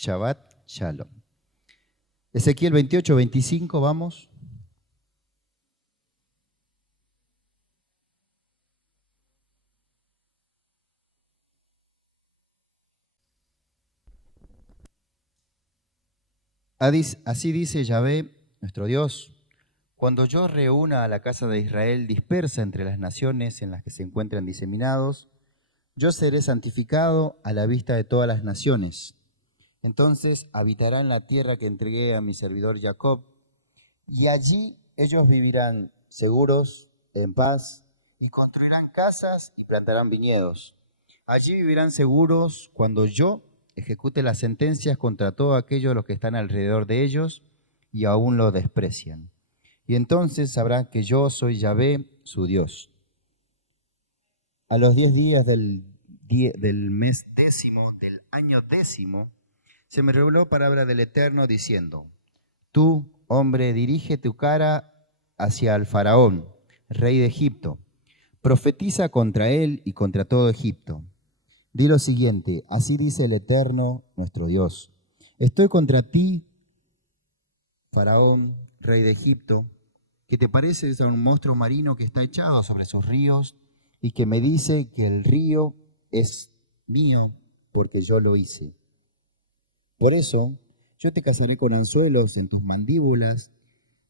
Shabbat Shalom. Ezequiel 28, 25, vamos. Así dice Yahvé, nuestro Dios: cuando yo reúna a la casa de Israel dispersa entre las naciones en las que se encuentran diseminados, yo seré santificado a la vista de todas las naciones. Entonces habitarán la tierra que entregué a mi servidor Jacob, y allí ellos vivirán seguros, en paz, y construirán casas y plantarán viñedos. Allí vivirán seguros cuando yo ejecute las sentencias contra todos aquellos los que están alrededor de ellos y aún lo desprecian. Y entonces sabrán que yo soy Yahvé, su Dios. A los 10 días del mes décimo, del año décimo, se me reveló palabra del Eterno diciendo: tú, hombre, dirige tu cara hacia el faraón, rey de Egipto. Profetiza contra él y contra todo Egipto. Di lo siguiente: así dice el Eterno, nuestro Dios. Estoy contra ti, faraón, rey de Egipto, que te pareces a un monstruo marino que está echado sobre sus ríos y que me dice que el río es mío porque yo lo hice. Por eso yo te casaré con anzuelos en tus mandíbulas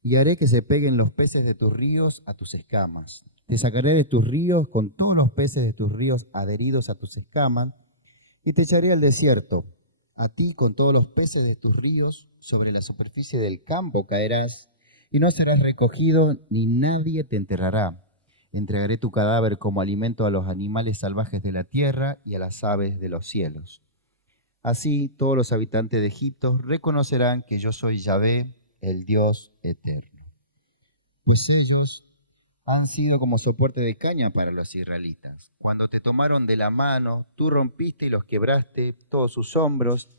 y haré que se peguen los peces de tus ríos a tus escamas. Te sacaré de tus ríos con todos los peces de tus ríos adheridos a tus escamas y te echaré al desierto. A ti con todos los peces de tus ríos sobre la superficie del campo caerás y no serás recogido ni nadie te enterrará. Entregaré tu cadáver como alimento a los animales salvajes de la tierra y a las aves de los cielos. Así todos los habitantes de Egipto reconocerán que yo soy Yahvé, el Dios eterno. Pues ellos han sido como soporte de caña para los israelitas. Cuando te tomaron de la mano, tú rompiste y los quebraste todos sus hombros,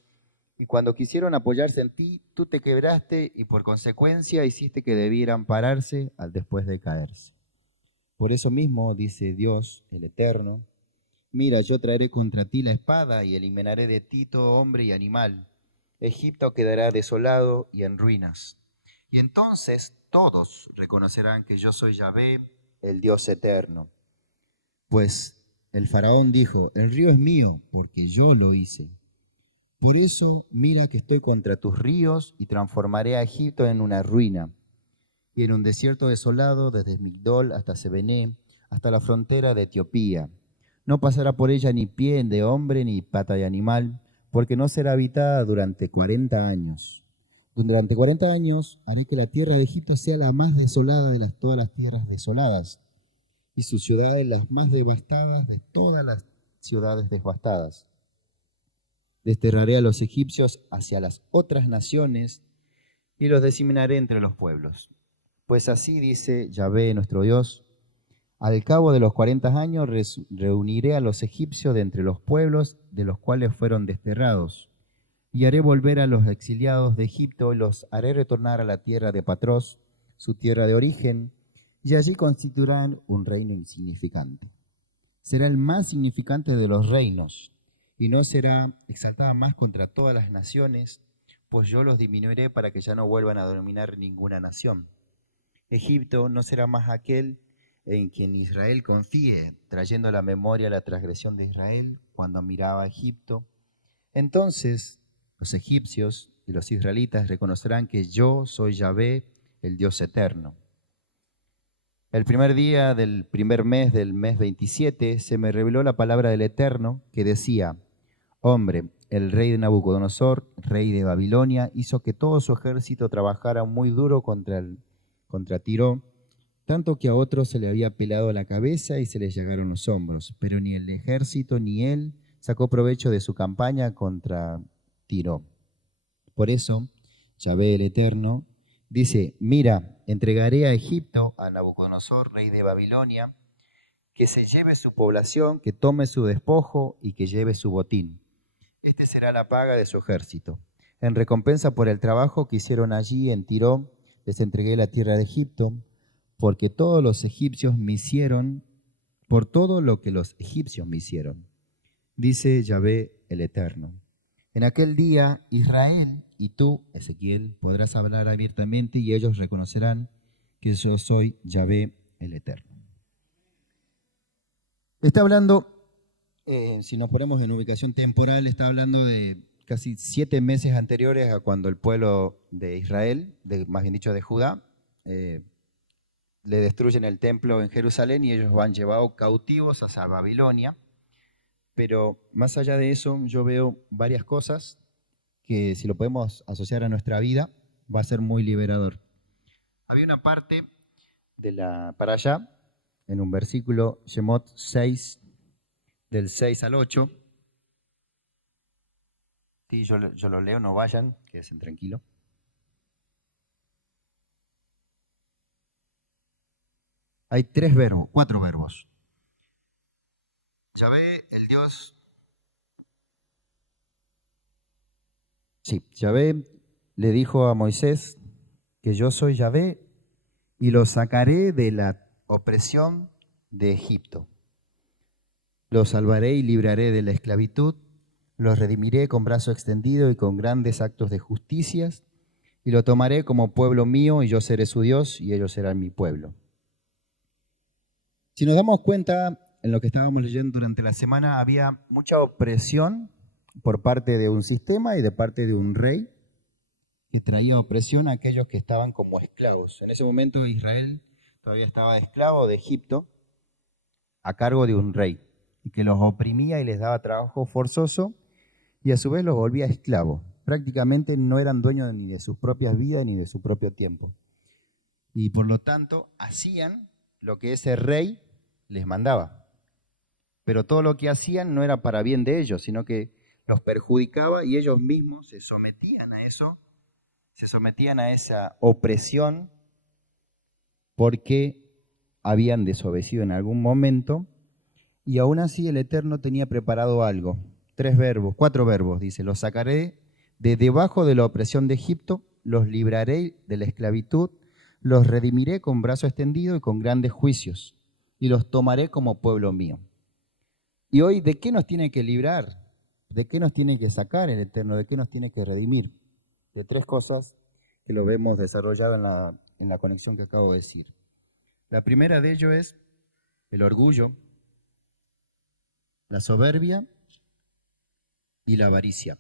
y cuando quisieron apoyarse en ti, tú te quebraste y por consecuencia hiciste que debieran pararse al después de caerse. Por eso mismo, dice Dios, el Eterno: mira, yo traeré contra ti la espada y eliminaré de ti todo hombre y animal. Egipto quedará desolado y en ruinas. Y entonces todos reconocerán que yo soy Yahvé, el Dios eterno. Pues el faraón dijo: el río es mío porque yo lo hice. Por eso mira que estoy contra tus ríos y transformaré a Egipto en una ruina y en un desierto desolado desde Migdol hasta Sebené, hasta la frontera de Etiopía. No pasará por ella ni pie de hombre ni pata de animal, porque no será habitada durante 40 años. Durante 40 años haré que la tierra de Egipto sea la más desolada de todas las tierras desoladas, y sus ciudades las más devastadas de todas las ciudades devastadas. Desterraré a los egipcios hacia las otras naciones y los diseminaré entre los pueblos. Pues así dice Yahvé, nuestro Dios: al cabo de los 40 años reuniré a los egipcios de entre los pueblos de los cuales fueron desterrados, y haré volver a los exiliados de Egipto y los haré retornar a la tierra de Patros, su tierra de origen, y allí constituirán un reino insignificante. Será el más significante de los reinos, y no será exaltada más contra todas las naciones, pues yo los disminuiré para que ya no vuelvan a dominar ninguna nación. Egipto no será más aquel en quien Israel confíe, trayendo a la memoria la transgresión de Israel cuando miraba a Egipto. Entonces los egipcios y los israelitas reconocerán que yo soy Yahvé, el Dios eterno. El primer día del primer mes del mes 27 se me reveló la palabra del Eterno que decía: hombre, el rey de Nabucodonosor, rey de Babilonia, hizo que todo su ejército trabajara muy duro contra Tiro, tanto que a otros se le había pelado la cabeza y se les llegaron los hombros, pero ni el ejército ni él sacó provecho de su campaña contra Tiro. Por eso, Yahvé el Eterno dice: mira, entregaré a Egipto a Nabucodonosor, rey de Babilonia, que se lleve su población, que tome su despojo y que lleve su botín. Este será la paga de su ejército. En recompensa por el trabajo que hicieron allí en Tiro, les entregué la tierra de Egipto, porque todos los egipcios me hicieron, por todo lo que los egipcios me hicieron, dice Yahvé el Eterno. En aquel día, Israel y tú, Ezequiel, podrás hablar abiertamente y ellos reconocerán que yo soy Yahvé el Eterno. Está hablando, si nos ponemos en ubicación temporal, está hablando de casi 7 meses anteriores a cuando el pueblo de Israel, más bien dicho de Judá, le destruyen el templo en Jerusalén y ellos van llevados cautivos hacia Babilonia. Pero más allá de eso, yo veo varias cosas que si lo podemos asociar a nuestra vida, va a ser muy liberador. Había una parte para allá, en un versículo, Shemot 6, del 6 al 8. Sí, yo lo leo, no vayan, quédense tranquilo. Hay 4 verbos. Yahvé, el Dios. Sí, Yahvé le dijo a Moisés que yo soy Yahvé y lo sacaré de la opresión de Egipto. Los salvaré y libraré de la esclavitud, los redimiré con brazo extendido y con grandes actos de justicias, y lo tomaré como pueblo mío, y yo seré su Dios, y ellos serán mi pueblo. Si nos damos cuenta, en lo que estábamos leyendo durante la semana, había mucha opresión por parte de un sistema y de parte de un rey que traía opresión a aquellos que estaban como esclavos. En ese momento Israel todavía estaba esclavo de Egipto a cargo de un rey y que los oprimía y les daba trabajo forzoso y a su vez los volvía esclavos. Prácticamente no eran dueños ni de sus propias vidas ni de su propio tiempo. Y por lo tanto hacían lo que ese rey les mandaba. Pero todo lo que hacían no era para bien de ellos, sino que los perjudicaba y ellos mismos se sometían a eso, se sometían a esa opresión porque habían desobedecido en algún momento y aún así el Eterno tenía preparado algo. 4 verbos, dice, los sacaré de debajo de la opresión de Egipto, los libraré de la esclavitud, los redimiré con brazo extendido y con grandes juicios, y los tomaré como pueblo mío. Y hoy, ¿de qué nos tiene que librar? ¿De qué nos tiene que sacar el Eterno? ¿De qué nos tiene que redimir? De 3 cosas que lo vemos desarrollado en la conexión que acabo de decir. La primera de ello es el orgullo, la soberbia y la avaricia.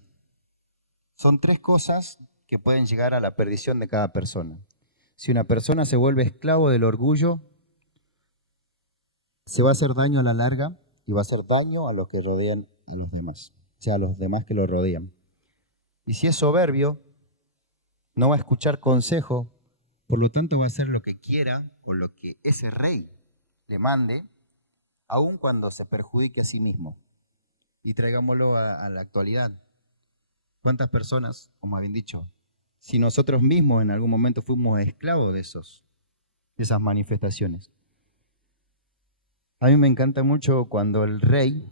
Son 3 cosas que pueden llegar a la perdición de cada persona. Si una persona se vuelve esclavo del orgullo, se va a hacer daño a la larga y va a hacer daño a los que rodean a los demás, o sea, a los demás que lo rodean. Y si es soberbio, no va a escuchar consejo, por lo tanto va a hacer lo que quiera o lo que ese rey le mande, aun cuando se perjudique a sí mismo. Y traigámoslo a la actualidad. ¿Cuántas personas, como habían dicho, si nosotros mismos en algún momento fuimos esclavos de esas manifestaciones? A mí me encanta mucho cuando el rey,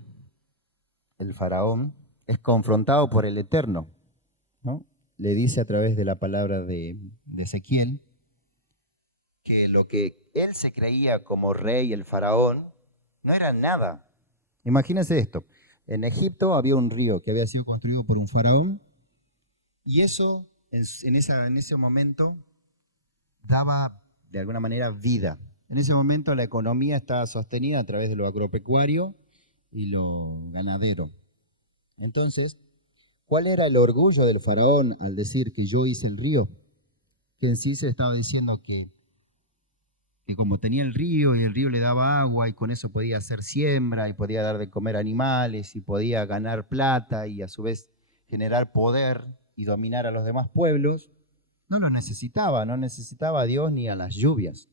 el faraón, es confrontado por el Eterno, ¿no? Le dice a través de la palabra de Ezequiel que lo que él se creía como rey, el faraón, no era nada. Imagínense esto. En Egipto había un río que había sido construido por un faraón y eso en ese momento daba de alguna manera vida. En ese momento la economía estaba sostenida a través de lo agropecuario y lo ganadero. Entonces, ¿cuál era el orgullo del faraón al decir que yo hice el río? Que en sí se estaba diciendo que como tenía el río y el río le daba agua y con eso podía hacer siembra y podía dar de comer animales y podía ganar plata y a su vez generar poder y dominar a los demás pueblos, no lo necesitaba, no necesitaba a Dios ni a las lluvias.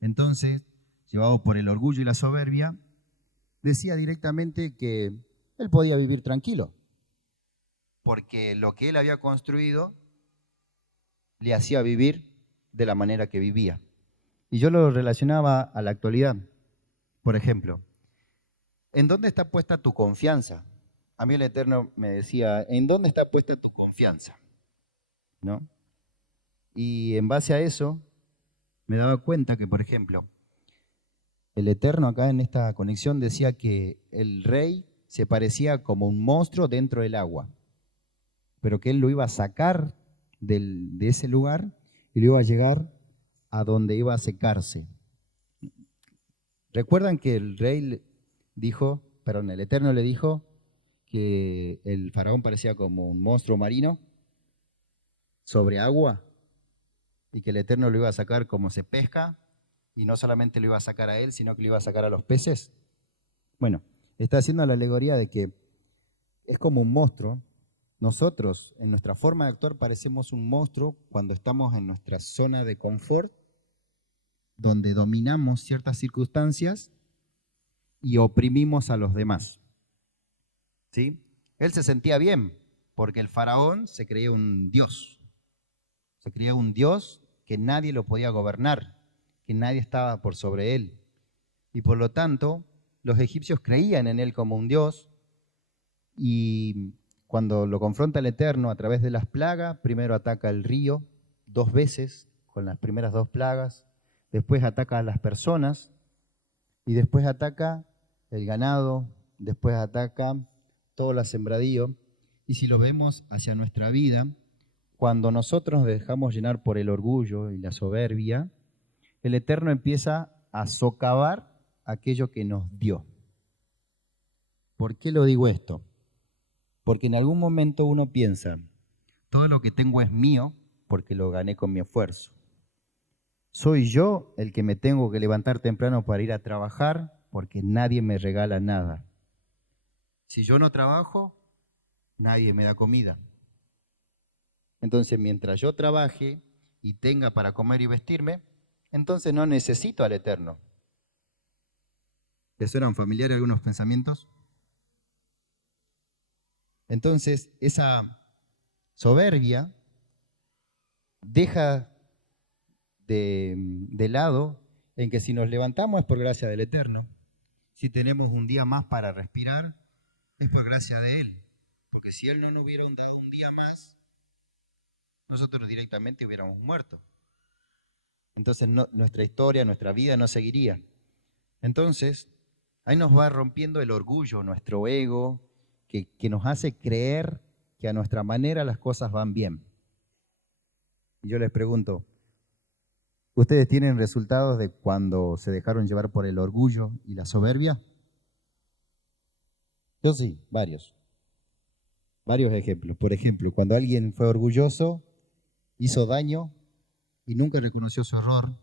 Entonces, llevado por el orgullo y la soberbia, decía directamente que él podía vivir tranquilo, porque lo que él había construido le hacía vivir de la manera que vivía. Y yo lo relacionaba a la actualidad. Por ejemplo, ¿en dónde está puesta tu confianza? A mí el Eterno me decía, ¿en dónde está puesta tu confianza? ¿No? Y en base a eso, me daba cuenta que, por ejemplo, el Eterno acá en esta conexión decía que el rey se parecía como un monstruo dentro del agua. pero que él lo iba a sacar de ese lugar y lo iba a llegar a donde iba a secarse. ¿Recuerdan que el Eterno le dijo que el faraón parecía como un monstruo marino sobre agua y que el Eterno lo iba a sacar como se pesca y no solamente lo iba a sacar a él, sino que lo iba a sacar a los peces? Bueno, está haciendo la alegoría de que es como un monstruo. Nosotros, en nuestra forma de actuar, parecemos un monstruo cuando estamos en nuestra zona de confort, donde dominamos ciertas circunstancias y oprimimos a los demás. ¿Sí? Él se sentía bien, porque el faraón se creía un dios. Se creía un dios que nadie lo podía gobernar, que nadie estaba por sobre él. Y por lo tanto, los egipcios creían en él como un dios, y cuando lo confronta el Eterno a través de las plagas, primero ataca el río 2 veces con las primeras 2 plagas, después ataca a las personas y después ataca el ganado, después ataca todo el sembradío. Y si lo vemos hacia nuestra vida, cuando nosotros nos dejamos llenar por el orgullo y la soberbia, el Eterno empieza a socavar aquello que nos dio. ¿Por qué lo digo esto? Porque en algún momento uno piensa, todo lo que tengo es mío porque lo gané con mi esfuerzo. Soy yo el que me tengo que levantar temprano para ir a trabajar porque nadie me regala nada. Si yo no trabajo, nadie me da comida. Entonces, mientras yo trabaje y tenga para comer y vestirme, entonces no necesito al Eterno. ¿Les suenan familiares algunos pensamientos? Entonces, esa soberbia deja de lado en que si nos levantamos es por gracia del Eterno, si tenemos un día más para respirar es por gracia de Él, porque si Él no nos hubiera dado un día más, nosotros directamente hubiéramos muerto. Entonces nuestra historia, nuestra vida no seguiría. Entonces, ahí nos va rompiendo el orgullo, nuestro ego, que nos hace creer que a nuestra manera las cosas van bien. Y yo les pregunto, ¿ustedes tienen resultados de cuando se dejaron llevar por el orgullo y la soberbia? Yo sí, varios ejemplos. Por ejemplo, cuando alguien fue orgulloso, hizo daño y nunca reconoció su error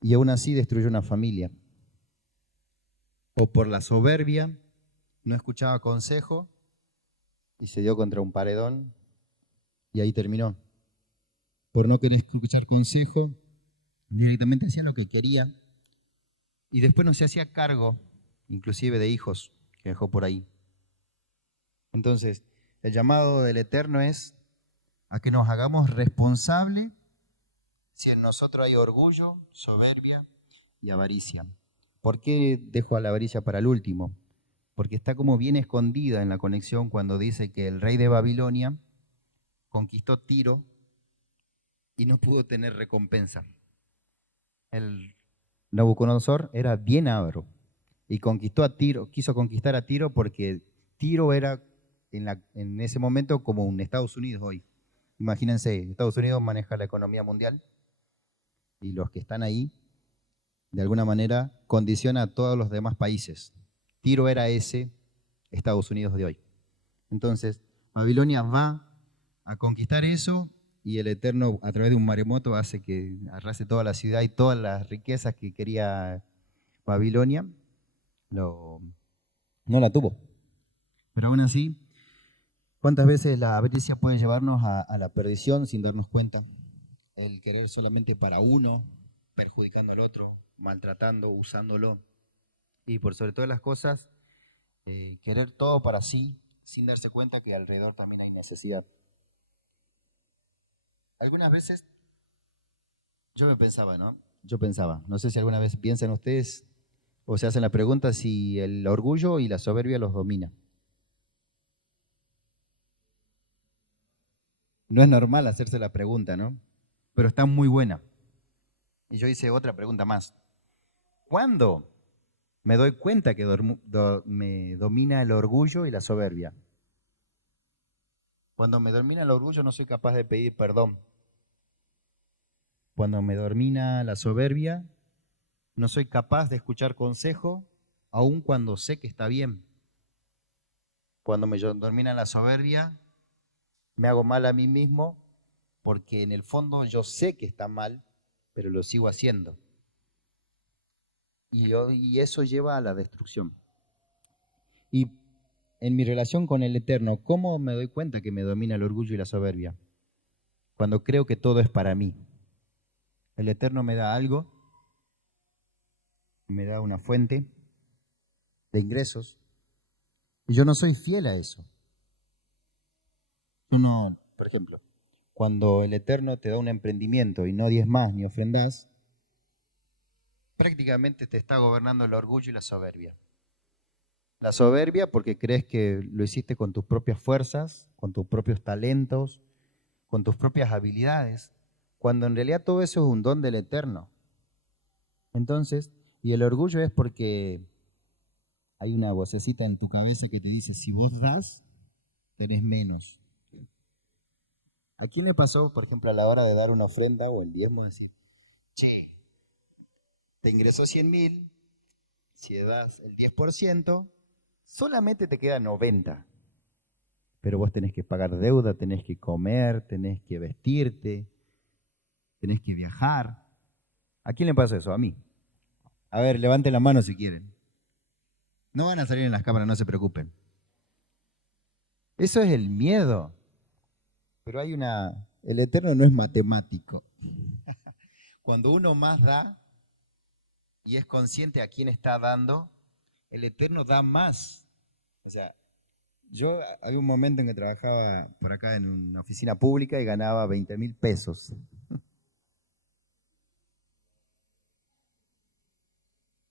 y aún así destruyó una familia. O por la soberbia, no escuchaba consejo y se dio contra un paredón y ahí terminó. Por no querer escuchar consejo, directamente hacía lo que quería y después no se hacía cargo, inclusive de hijos que dejó por ahí. Entonces, el llamado del Eterno es a que nos hagamos responsables si en nosotros hay orgullo, soberbia y avaricia. ¿Por qué dejo a la avaricia para el último? Porque está como bien escondida en la conexión cuando dice que el rey de Babilonia conquistó Tiro y no pudo tener recompensa. El Nabucodonosor era bien avaro y conquistó a Tiro, quiso conquistar a Tiro porque Tiro era en ese momento como un Estados Unidos hoy. Imagínense, Estados Unidos maneja la economía mundial y los que están ahí, de alguna manera, condiciona a todos los demás países. Tiro era ese Estados Unidos de hoy. Entonces, Babilonia va a conquistar eso y el Eterno, a través de un maremoto, hace que arrase toda la ciudad y todas las riquezas que quería Babilonia, no la tuvo. Pero aún así, ¿cuántas veces la avaricia puede llevarnos a la perdición sin darnos cuenta? El querer solamente para uno, perjudicando al otro, maltratando, usándolo. Y por sobre todas las cosas, querer todo para sí, sin darse cuenta que alrededor también hay necesidad. Algunas veces yo pensaba, no sé si alguna vez piensan ustedes o se hacen la pregunta si el orgullo y la soberbia los domina. No es normal hacerse la pregunta, ¿no? Pero está muy buena. Y yo hice otra pregunta más. ¿Cuándo me doy cuenta que me domina el orgullo y la soberbia? Cuando me domina el orgullo no soy capaz de pedir perdón. Cuando me domina la soberbia, no soy capaz de escuchar consejo, aun cuando sé que está bien. Cuando me domina la soberbia, me hago mal a mí mismo porque en el fondo yo sé que está mal, pero lo sigo haciendo. Y eso lleva a la destrucción. Y en mi relación con el Eterno, ¿cómo me doy cuenta que me domina el orgullo y la soberbia? Cuando creo que todo es para mí. El Eterno me da algo, me da una fuente de ingresos, y yo no soy fiel a eso. Yo no, por ejemplo, cuando el Eterno te da un emprendimiento y no diezmas ni ofrendás, prácticamente te está gobernando el orgullo y la soberbia. La soberbia porque crees que lo hiciste con tus propias fuerzas, con tus propios talentos, con tus propias habilidades, cuando en realidad todo eso es un don del Eterno. Entonces, y el orgullo es porque hay una vocecita en tu cabeza que te dice, si vos das, tenés menos. ¿A quién le pasó, por ejemplo, a la hora de dar una ofrenda o el diezmo, decir, che, te ingresó 100.000, si das el 10%, solamente te queda 90. Pero vos tenés que pagar deuda, tenés que comer, tenés que vestirte, tenés que viajar. ¿A quién le pasa eso? A mí. A ver, levanten la mano si quieren. No van a salir en las cámaras, no se preocupen. Eso es el miedo. Pero el Eterno no es matemático. Cuando uno más da y es consciente a quién está dando, el Eterno da más. O sea, yo había un momento en que trabajaba por acá en una oficina pública y ganaba 20.000 pesos.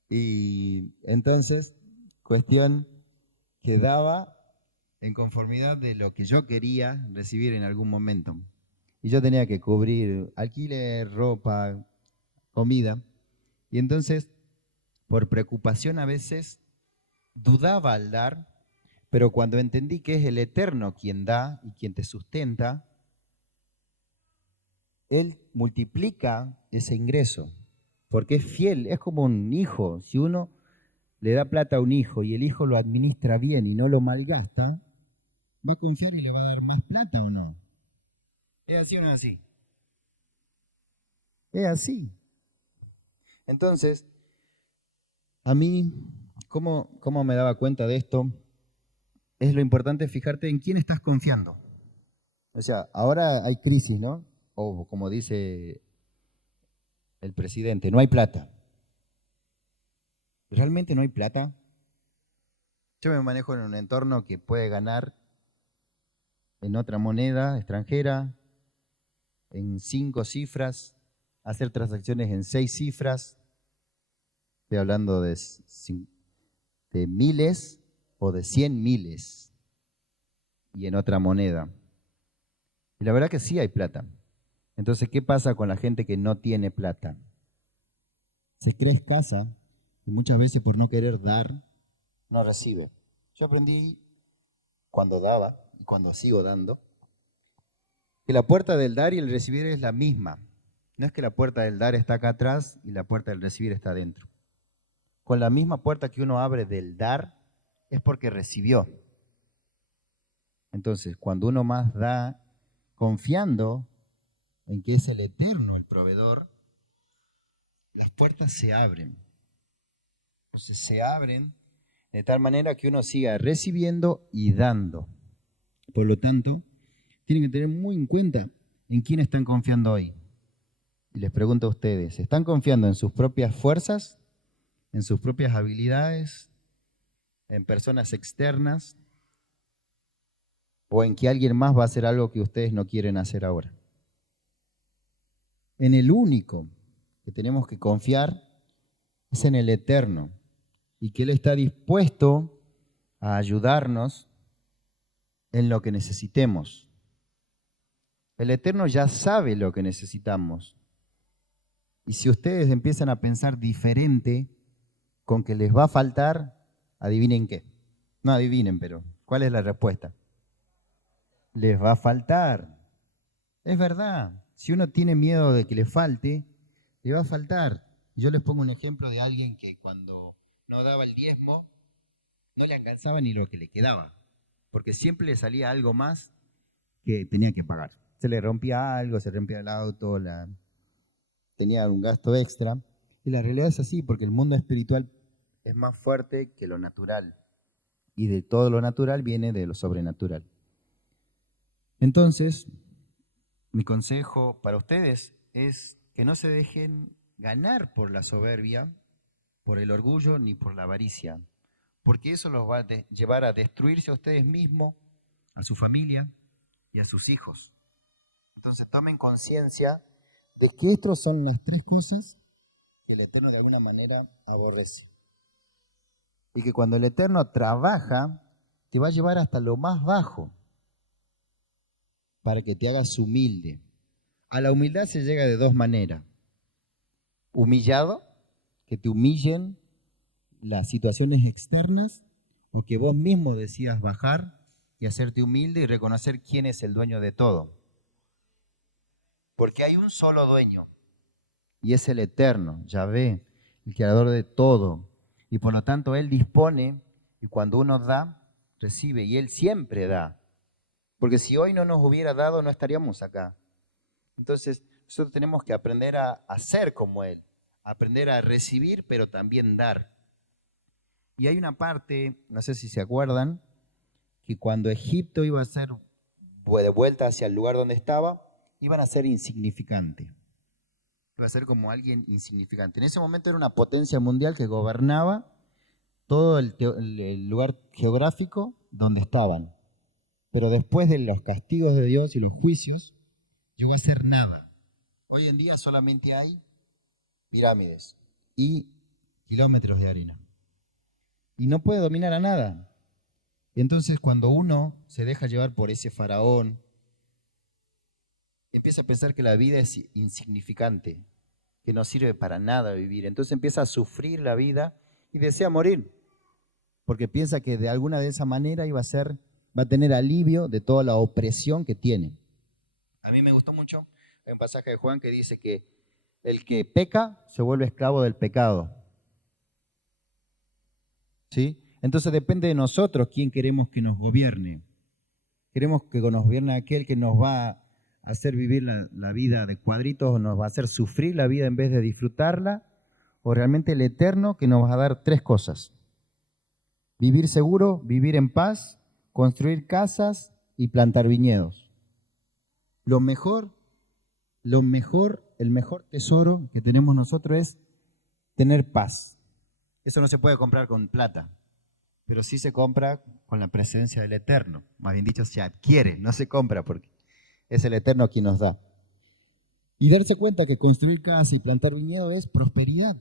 Y entonces, cuestión que daba en conformidad de lo que yo quería recibir en algún momento. Y yo tenía que cubrir alquiler, ropa, comida. Y entonces, por preocupación a veces, dudaba al dar, pero cuando entendí que es el Eterno quien da y quien te sustenta, Él multiplica ese ingreso, porque es fiel, es como un hijo. Si uno le da plata a un hijo y el hijo lo administra bien y no lo malgasta, va a confiar y le va a dar más plata o no. ¿Es así o no es así? Es así. Entonces, a mí, ¿cómo me daba cuenta de esto? Es lo importante fijarte en quién estás confiando. O sea, ahora hay crisis, ¿no? O como dice el presidente, no hay plata. ¿Realmente no hay plata? Yo me manejo en un entorno que puede ganar en otra moneda extranjera, en 5 cifras, hacer transacciones en 6 cifras. Estoy hablando de miles o de 100 miles y en otra moneda. Y la verdad que sí hay plata. Entonces, ¿qué pasa con la gente que no tiene plata? Se cree escasa y muchas veces por no querer dar, no recibe. Yo aprendí cuando daba y cuando sigo dando, que la puerta del dar y el recibir es la misma. No es que la puerta del dar está acá atrás y la puerta del recibir está adentro. Con la misma puerta que uno abre del dar es porque recibió. Entonces, cuando uno más da, confiando en que es el Eterno el proveedor, las puertas se abren. Entonces se abren de tal manera que uno siga recibiendo y dando. Por lo tanto, tienen que tener muy en cuenta en quién están confiando hoy. Y les pregunto a ustedes, ¿están confiando en sus propias fuerzas, en sus propias habilidades, en personas externas, o en que alguien más va a hacer algo que ustedes no quieren hacer ahora? En el único que tenemos que confiar es en el Eterno, y que Él está dispuesto a ayudarnos en lo que necesitemos. El Eterno ya sabe lo que necesitamos. Y si ustedes empiezan a pensar diferente con que les va a faltar, adivinen qué. No adivinen, pero ¿cuál es la respuesta? les va a faltar. Es verdad, si uno tiene miedo de que le falte, le va a faltar. Yo les pongo un ejemplo de alguien que cuando no daba el diezmo, no le alcanzaba ni lo que le quedaba, porque siempre le salía algo más que tenía que pagar. Se le rompía algo, se rompía el auto, tenía un gasto extra. Y la realidad es así, porque el mundo espiritual es más fuerte que lo natural. Y de todo lo natural viene de lo sobrenatural. Entonces, mi consejo para ustedes es que no se dejen ganar por la soberbia, por el orgullo ni por la avaricia, porque eso los va a llevar a destruirse a ustedes mismos, a su familia y a sus hijos. Entonces tomen conciencia de que estas son las tres cosas que el Eterno de alguna manera aborrece. Y que cuando el Eterno trabaja, te va a llevar hasta lo más bajo para que te hagas humilde. A la humildad se llega de dos maneras. Humillado, que te humillen las situaciones externas, o que vos mismo decidas bajar y hacerte humilde y reconocer quién es el dueño de todo. Porque hay un solo dueño, y es el Eterno, Yahvé, el creador de todo. Y por lo tanto Él dispone, y cuando uno da, recibe, y Él siempre da. Porque si hoy no nos hubiera dado, no estaríamos acá. Entonces, nosotros tenemos que aprender a ser como Él, aprender a recibir, pero también dar. Y hay una parte, no sé si se acuerdan, que cuando Egipto iba a ser de vuelta hacia el lugar donde estaba, iban a ser insignificantes. Iba a ser como alguien insignificante. En ese momento era una potencia mundial que gobernaba todo el lugar geográfico donde estaban. Pero después de los castigos de Dios y los juicios, llegó a ser nada. Hoy en día solamente hay pirámides y kilómetros de arena. Y no puede dominar a nada. Entonces, cuando uno se deja llevar por ese faraón, empieza a pensar que la vida es insignificante, que no sirve para nada vivir. Entonces empieza a sufrir la vida y desea morir, porque piensa que de alguna de esa manera va a tener alivio de toda la opresión que tiene. A mí me gustó mucho, hay un pasaje de Juan que dice que el que peca se vuelve esclavo del pecado. ¿Sí? Entonces depende de nosotros quién queremos que nos gobierne. Queremos que nos gobierne aquel que nos va a hacer vivir la vida de cuadritos o nos va a hacer sufrir la vida en vez de disfrutarla, o realmente el Eterno que nos va a dar tres cosas: vivir seguro, vivir en paz, construir casas y plantar viñedos. Lo mejor, el mejor tesoro que tenemos nosotros es tener paz. Eso no se puede comprar con plata, pero sí se compra con la presencia del Eterno. Más bien dicho, se adquiere, no se compra porque es el Eterno quien nos da. Y darse cuenta que construir casa y plantar viñedo es prosperidad,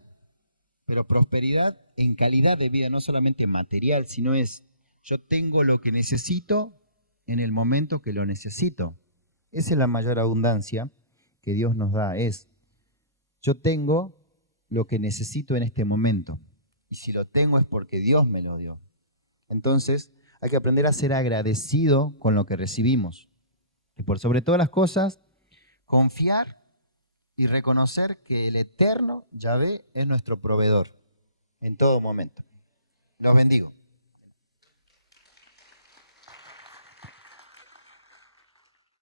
pero prosperidad en calidad de vida, no solamente material, sino es yo tengo lo que necesito en el momento que lo necesito. Esa es la mayor abundancia que Dios nos da, es yo tengo lo que necesito en este momento. Y si lo tengo es porque Dios me lo dio. Entonces hay que aprender a ser agradecido con lo que recibimos. Y por sobre todas las cosas, confiar y reconocer que el Eterno, Yahvé, es nuestro proveedor en todo momento. Los bendigo.